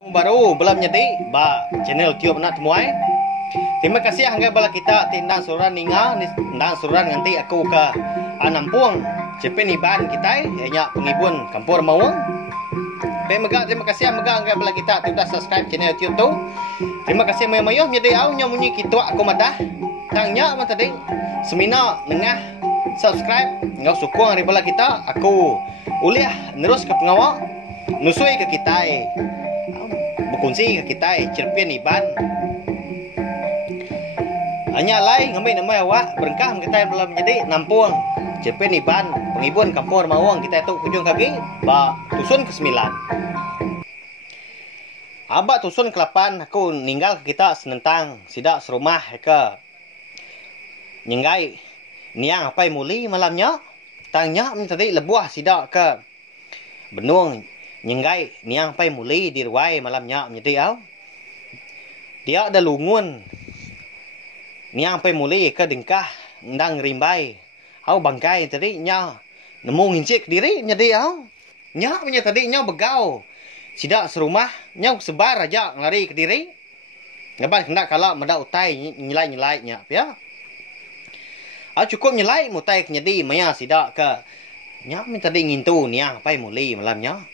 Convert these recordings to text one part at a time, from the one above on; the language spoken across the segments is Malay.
Baru belum jadi ba channel YouTube nak temuai. Terima kasih hangga bala kita tindang suran ninga nang suran nanti aku ke Anampuang cepen iban kita nya pengibun kampur mawang. Terima kasih hangga bala kita sudah subscribe channel YouTube tu. Terima kasih mayo jadi au nya munyi kitua aku madah. Tangnya man tadi semina nengah subscribe ngau sukung dari bala kita aku uliah terus ke pengawal nusui ke kita berkunci ke kita cerpian iban hanya lain ngambil nama awak berengkah kita belum jadi nampuang cerpian iban pengibun kampung mawang kita itu ujung kaki ba tusun ke 9 abak tusun ke 8 aku ninggal ke kita senentang sidak serumah ke nyenggai niang apa muli malamnya tangnya tadi lebuah sidak ke benung nyenggai niang pai muli di ruai malamnya menjadi au dia ada lungun niang pai muli ke dengkah ndang rimbai au bangkai tadi nya nemu ngincik diri menjadi au nya punya tadi nya begau sidak serumah nya sebar aja lari ke diri ngaban hendak kala meda utai nyilai nya ya au cukup nyilai mutai nyedi maya sidak ke nya tadi ngintu niang pai muli malamnya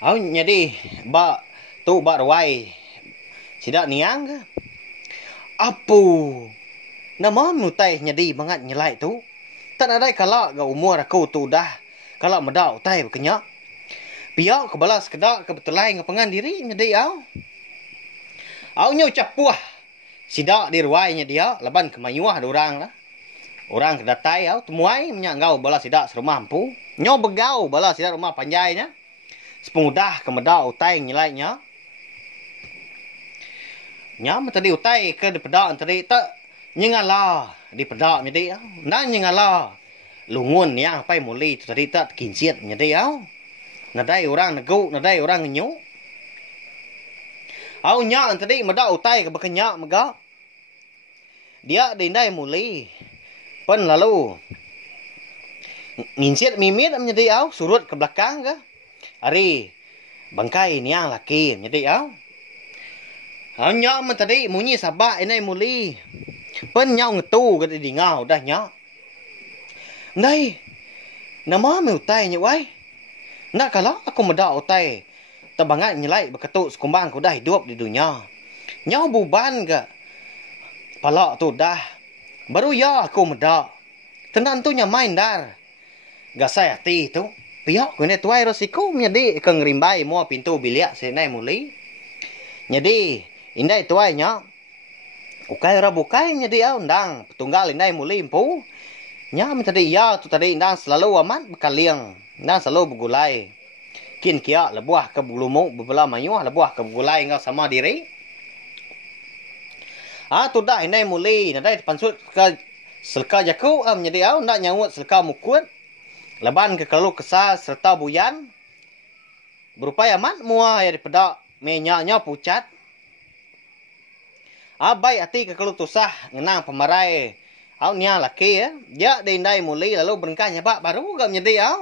au jadi ba tu ba ruai sidak niang ke apu nama mutai nyadi banget nyelai tu tak ada kala ga umur aku tu dah kala medau tai bekenya piak ke balas kedak ke betulai ngapangan diri nyadi au nyu capuah sidak di ruainya dia leban ke mayuah orang lah orang kedatai au temuai menyangau balas sidak serumah ampu nyo begau balas sidak rumah panjainya sepengudah ke medau utai nyilainya nya tadi utai ke di pedak tadi tak nyengala di pedak jadi nang nyengala lungun yang pai muli tadi tak kinciat jadi nadai orang negu nadai orang nyu au nya tadi medau utai ke bekenya mega dia dindai muli pen lalu nginciat mimit menjadi surut ke belakang ke ari bangkai niang laki jadi nya man tadi munyi sabak inai muli pen nyau ngetu ke di ngau dah nya nai nama me utai nya wai nak kalau aku meda utai tabangan nyelai beketut sekumbang ku dah hidup di dunia nyau buban ke pala tu dah baru ya aku meda tenan tu nya main dar gasai hati tu pihak ku ni tuai rosiku menjadi ke ngerimbai mua pintu bilik senai muli jadi indai tuai nya ukai rabukai menjadi undang petunggal indai muli empu nya tadi ya tu tadi indang selalu aman bekaliang indang selalu begulai kin kia lebuah ke bulumu bebelah mayuah lebuah ke begulai ngau sama diri tu dah indai muli nadai pansut ke selka jaku menjadi ndak nyawut selka mukut leban ke kalau kesal serta buyan berupaya amat mua ya dipedak menyaknya pucat abai hati ke kalau tusah ngenang pemarai au nia laki ya dia dindai muli lalu berengkahnya pak baru gak menjadi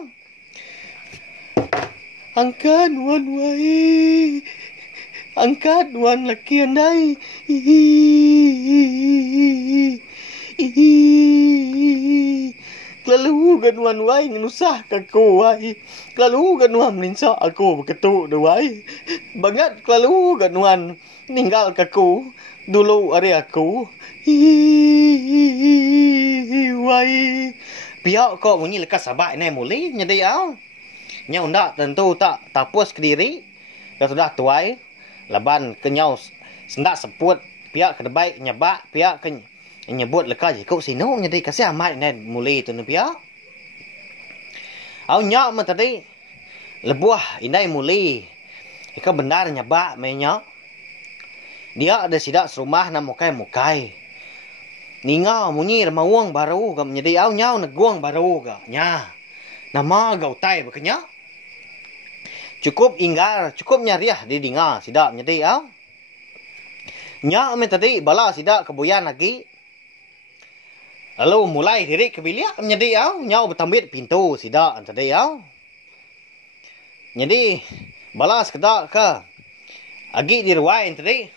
angkat wan wai angkat wan laki andai Lalu ganuan wai ngenusah kaku wai. Lalu ganuan meninsa aku beketuk de wai. Bangat lalu ganuan ninggal kaku dulu hari aku. Wai. Piak kok bunyi lekas sabak ini muli nyedi nya undak tentu tak tapus ke diri. Dah sudah tuai. Laban kenyau sendak seput piak ke debai nyebak piak ke nyebut lekas ikut sino jadi kasih amat nen muli tu nepia au nyak man tadi lebuah indai muli ika benar nyabak menya dia ada sidak serumah na mukai ninga munyi mawang baru ga menjadi au nyau neguang baru ga nya nama ga utai bekenya cukup inggar cukup nyariah di dinga sidak menjadi nya man tadi bala sidak kebuyan lagi lalu mulai diri ke bilik menjadi nyau bertambit pintu sidak tadi jadi Balas kedak ke. Agi diruain tadi.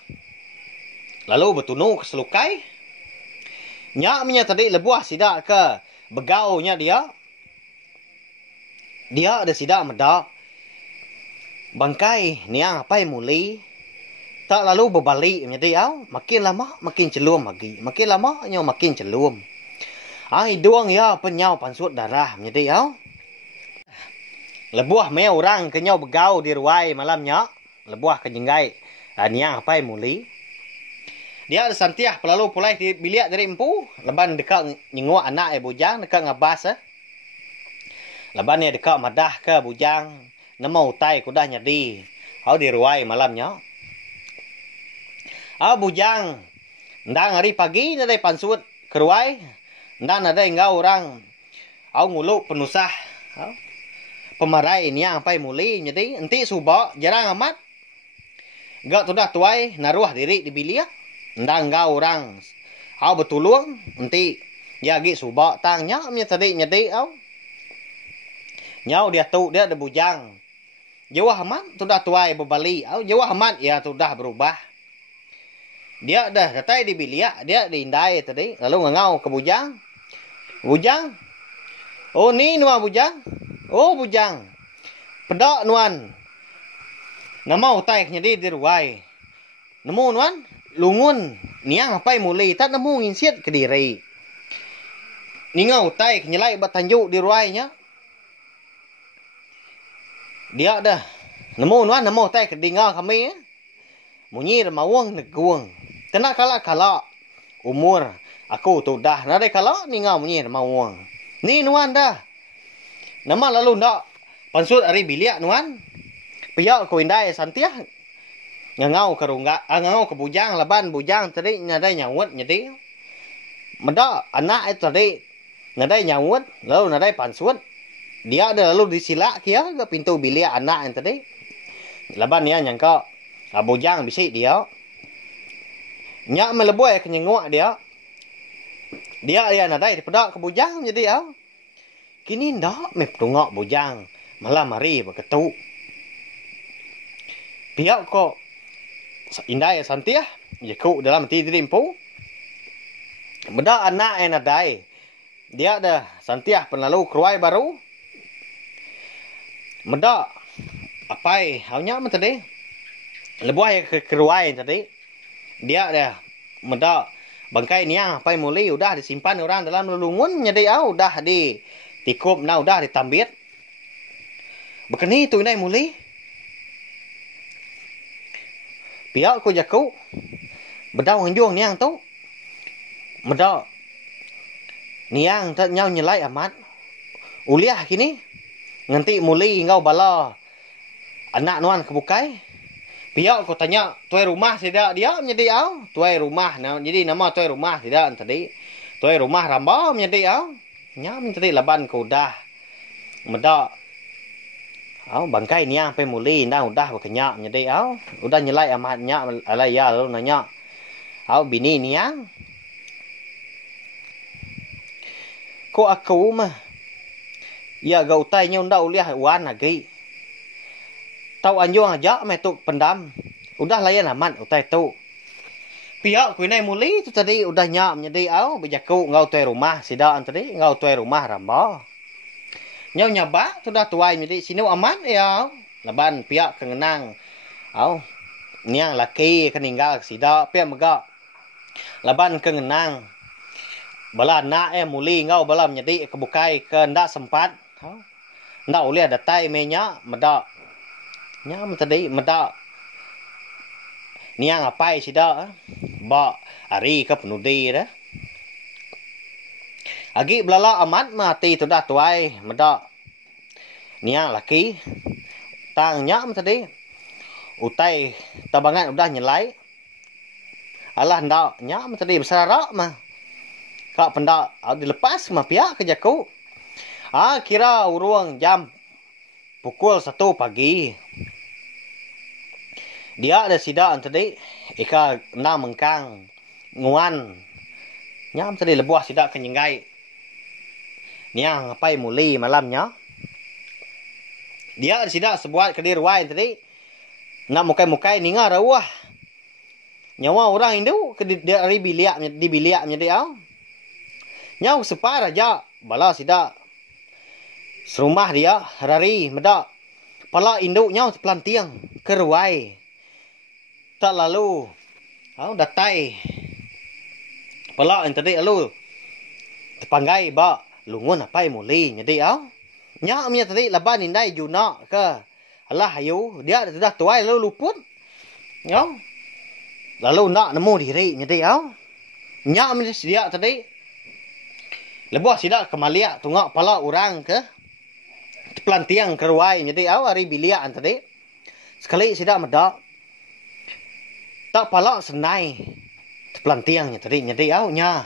Lalu bertunu ke selukai. Nyaknya tadi lebuah sidak ke begaunya dia. Dia ada sidak medak. Bangkai niang apa muli. Tak lalu berbalik menjadi au. Makin lama makin celum lagi. Makin lama nyo makin celum. Hidung ya penyau pansut darah menjadi au. Lebuah me orang kenyau begau di ruai malamnya. Lebuah ke jenggai. Niang apa muli. Dia ada santiah pelalu pulai di bilik dari empu. Leban dekat nyengok anak bujang dekat ngabas. Leban ni dekat madah ke bujang. Nama utai kudah nyadi. Au di ruai malamnya. Bujang. Ndang hari pagi nadai pansut keruai. Ndang nadai ngau orang. Au nguluk penusah. Pemarai ini yang apa muli. Jadi enti subak jarang amat. Gak sudah tuai naruah diri di bilik. Ndang ngau orang. Au betulung. Enti. Ya gi subak tangnya. Nya tadi nyadi au. Nyau dia tu dia ada bujang. Jawah amat sudah tuai berbalik. Au jawah amat ya sudah berubah. Dia dah datai di bilik, dia diindai tadi. Lalu ngau ke bujang. Bujang. Oh ni nuan bujang. Oh bujang. Pedak nuan. Nama utai nyadi di ruai. Nemu nuan. Lungun. Niang apa muli. Tak nemu nginsiat ke diri. Ni ngau utai nyelai batanjuk di ruainya. Dia dah. Nemu nuan. Nemu utai ke dengar kami. Munyi remawang neguang. Kena kalak umur aku tu dah nadai kalak ni ngau munyi remawang. Ni nuan dah. Nama lalu ndak pansut ari bilik nuan. Piyak ko indai santiah. Ngau ke rungga, ngau ke bujang laban bujang tadi nadai nyawut nyadi. Meda anak itu tadi nadai nyawut lalu nadai pansut. Dia ada lalu disilak kia ke pintu bilik anak yang tadi. Laban dia nyangka bujang bisik dia. Nyak meleboi ke nyengok dia. Dia nadai dipedak ke bujang jadi au. Kini ndak me tengok bujang. Malam hari berketuk. Piak kok indai santiah jekuk dalam tidur impu. Beda anak yang nadai. Dia ada santiah penlalu keruai baru. Meda apai haunya men tadi. Lebuah ke keruai tadi. Dia dah meda bangkai niang apa muli udah disimpan orang dalam lelungun jadi udah di tikup nah udah ditambit. Bekeni tu nai muli. Piak ko jaku. Bedau nganjung niang tu. Meda niang tak nyau nyelai amat. Uliah kini nganti muli ngau bala anak nuan kebukai. Piak ko tanya tuai rumah tidak dia menjadi au. Tuai rumah nah jadi nama tuai rumah tidak tadi. Tuai rumah ramba menjadi au. Nya menjadi laban ko dah. Meda au bangkai niang pe muli ndang udah berkenyak menjadi au. Udah nyelai amatnya alaya lalu nanya. Au bini niang. Ko aku mah. Ya gau tai nya unda uliah wan lagi. Tau anjung aja me tu pendam. Udah layan aman utai tu. Piak ku nai muli tu tadi udah nyak menjadi au bejaku ngau tuai rumah sida tadi ngau tuai rumah ramba. Nyau nyaba sudah tuai menjadi sini aman ya. Laban piak kengenang au niang laki keninggal sida piak mega. Laban kengenang bala nak muli ngau bala menjadi kebukai ke ndak sempat. Ndak uliah datai menya meda. Nya tadi meda niang apai sida ba ari ke penudi dah. Agi belala amat mati tu dah tuai meda. Niang laki tangnya tadi utai tabangan udah nyelai. Alah ndak nya tadi besarak mah. Kak pendak dilepas mah pihak ke jaku. Kira urung jam pukul 1 pagi. Dia ada sida tadi ika na mengkang nguan. Nyam tadi lebuah sida kenyenggai. Niang apai muli malamnya. Dia sida sebuat ke ruai tadi. Nak mukai-mukai ninga rawah. Nyawa orang Hindu ke dia ari biliak di biliaknya dia. Nyau separ aja bala sida serumah dia hari medak pala induk nyau pelantiang ke ruai. Tak lalu datai pala tadi lalu tepanggai ba lungun apa muli jadi nya amnya tadi laban indai juna ke alah ayu dia sudah tuai lalu luput yo lalu nak nemu diri jadi nya amnya dia tadi lebuh sida kemalia tungak pala orang ke pelantiang ke ruai jadi hari biliak tadi sekali sida medak tak pala senai pelantiangnya tadi jadi nya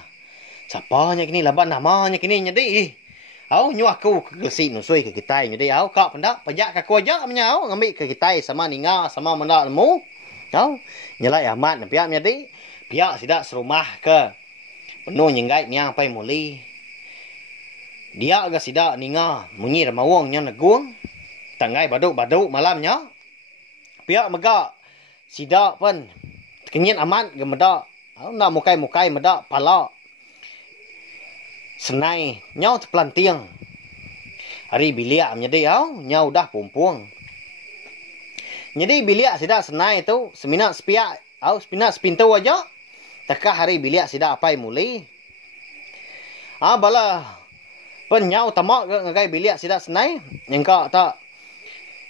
siapanya kini laban namanya kini jadi nyu aku ke si nusui ke kita jadi kak pendak pajak kaku aja nya ngambil ke kita sama ninga sama mendak nemu nyelai amat piak jadi piak sida serumah ke penuh nyenggai niang pai muli dia agak sida ninga munyi ramawong nya negung tangai baduk malamnya piak mega sida pun kenyit amat gemeda nak mukai medak pala senai nyau pelantiang hari biliak jadi nyau dah pumpung jadi biliak sida senai tu semina sepiak sepina sepintu aja takah hari biliak sida apai muli bala pen nyau tamak ke ngagai biliak sida senai engkau tak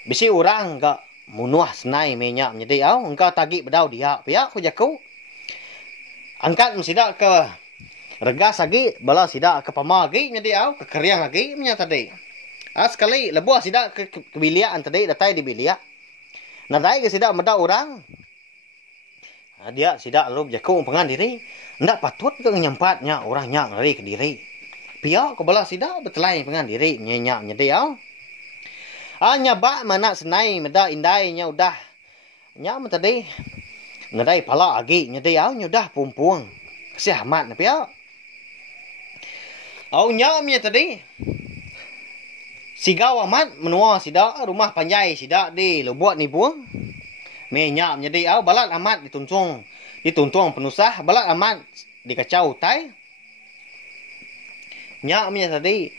bisi orang ke munuah senai minyak jadi engkau tagih bedau dia piak ku jaku angkat sida ke regas lagi bala sida ke pama lagi jadi ke keriang lagi nya tadi sekali lebuh sida ke biliak tadi datai di biliak nadai ke sida meda orang dia sida lalu jaku pengan diri ndak patut ke nyampatnya orang nyak lari ke diri piak ke bala sida betelai pengan diri nyenyak jadi nyaba mana senai meda indai nya udah nya tadi nadai pala lagi jadi nyudah pumpung siamat na piak nyamnya tadi sigaw amat menua sida rumah panjai sida di lubuat ni buang menyam jadi balat amat dituntung penusah balat amat dikacau tai nyamnya tadi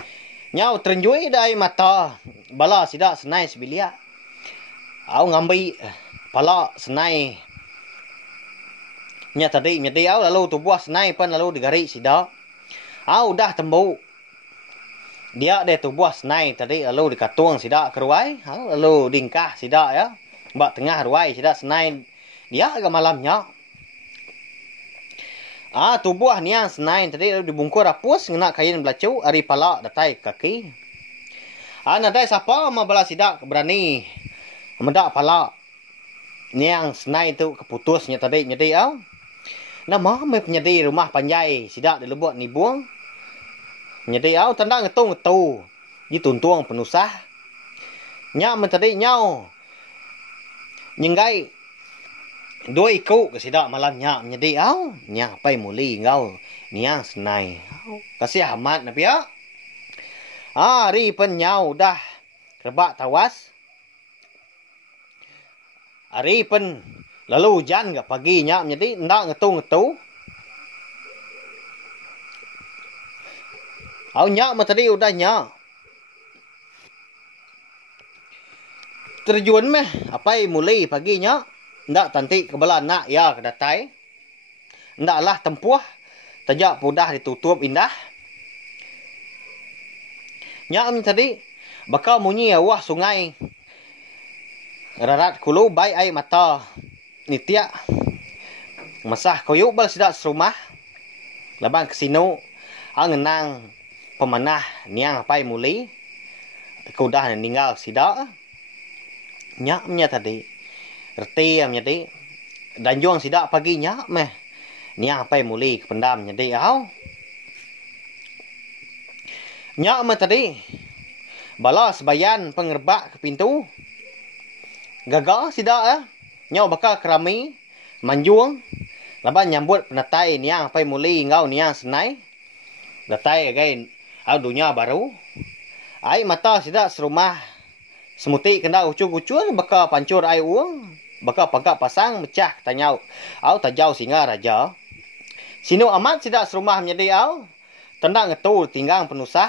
nyau terenjui dai mata bala sida senai sebilia ngambil pala senai nya tadi nyedi lalu tubuh senai pun lalu digari sida udah tembu dia deh tubuh senai tadi lalu dikatung sida ke ruai lalu dingkah sida ya mbak tengah ruai sida senai dia agak malamnya tubuh niang senai tadi lalu dibungkur rapus ngena kain belacu ari pala datai kaki nadai siapa ma bala sida berani mendak pala niang senai tu keputusnya tadi nyedi nama me penyedi rumah panjai sida di lebuat ni buang nyedi tanda ngetu dituntung penusah nya mentadi nyau nyenggai dua iku ke sida malamnya nyedi nya pai muli ngau niang senai kasih amat na pia ri pen nyau dah rebak tawas ari pen lalu hujan gak paginya jadi ndak ngetu nya tadi udah nya terjun meh apa mulai paginya ndak tanti kebelah nak ya kedatai ndaklah tempuh tajak pudah ditutup indah nya tadi bakal munyi wah sungai rarat kulu bai ai mata nitia masah koyuk bal sida serumah laban kesino ngenang pemanah niang pai muli kudah ninggal sida nyaknya tadi reti tadi danjong sida pagi nyak meh niang pai muli kependam jadi nyak meh tadi balas bayan pengerbak ke pintu gagal sida nyau bakal kerami manjuang laban nyambut penatai niang pai muli ngau niang senai datai again dunia baru ai mata sida serumah Semuti kena ucur-ucur baka pancur air uang. Baka pangkap pasang mecah tanyau. Au tajau singa raja. Sinu amat sidak serumah menjadi au. Tendang ngetu tinggang penusah.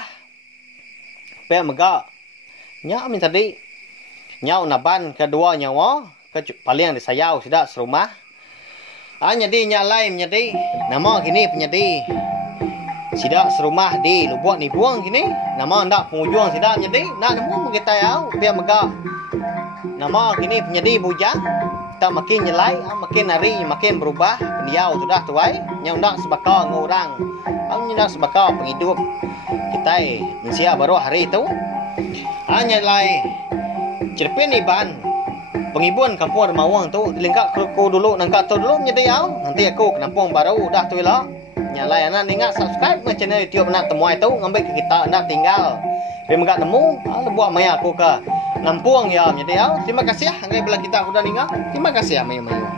Pe megak. Nyak min tadi. Nyau naban kedua nyawa. Paling disayau sidak serumah. Nyadi nyak lain menjadi. Nama kini penyedi. Sidak serumah di lubuk ni buang kini. Nama ndak pengujung sidak menjadi. Nak nemu kita au. Biar megak. Nama kini penyedi bujang. Tak makin nyelai, makin hari makin berubah. Pendiau sudah tuai. Yang ndak sebakar ngorang. Ndak sebakar penghidup. Kita mensia baru hari itu. Nyelai. Cerpen iban. Pengibun kampung Remawang tu. Dilingkak aku dulu. Nangkat tu dulu menjadi au. Nanti aku ke kampung baru. Dah tu lah. Nyalai anak ingat subscribe ke channel YouTube nak temuai tu. Ngambil ke kita nak tinggal. Bila enggak temu, buat maya aku ke Nampung ya. Jadi terima kasih ya. Anggai bila kita sudah tinggal. Terima kasih ya maya-maya.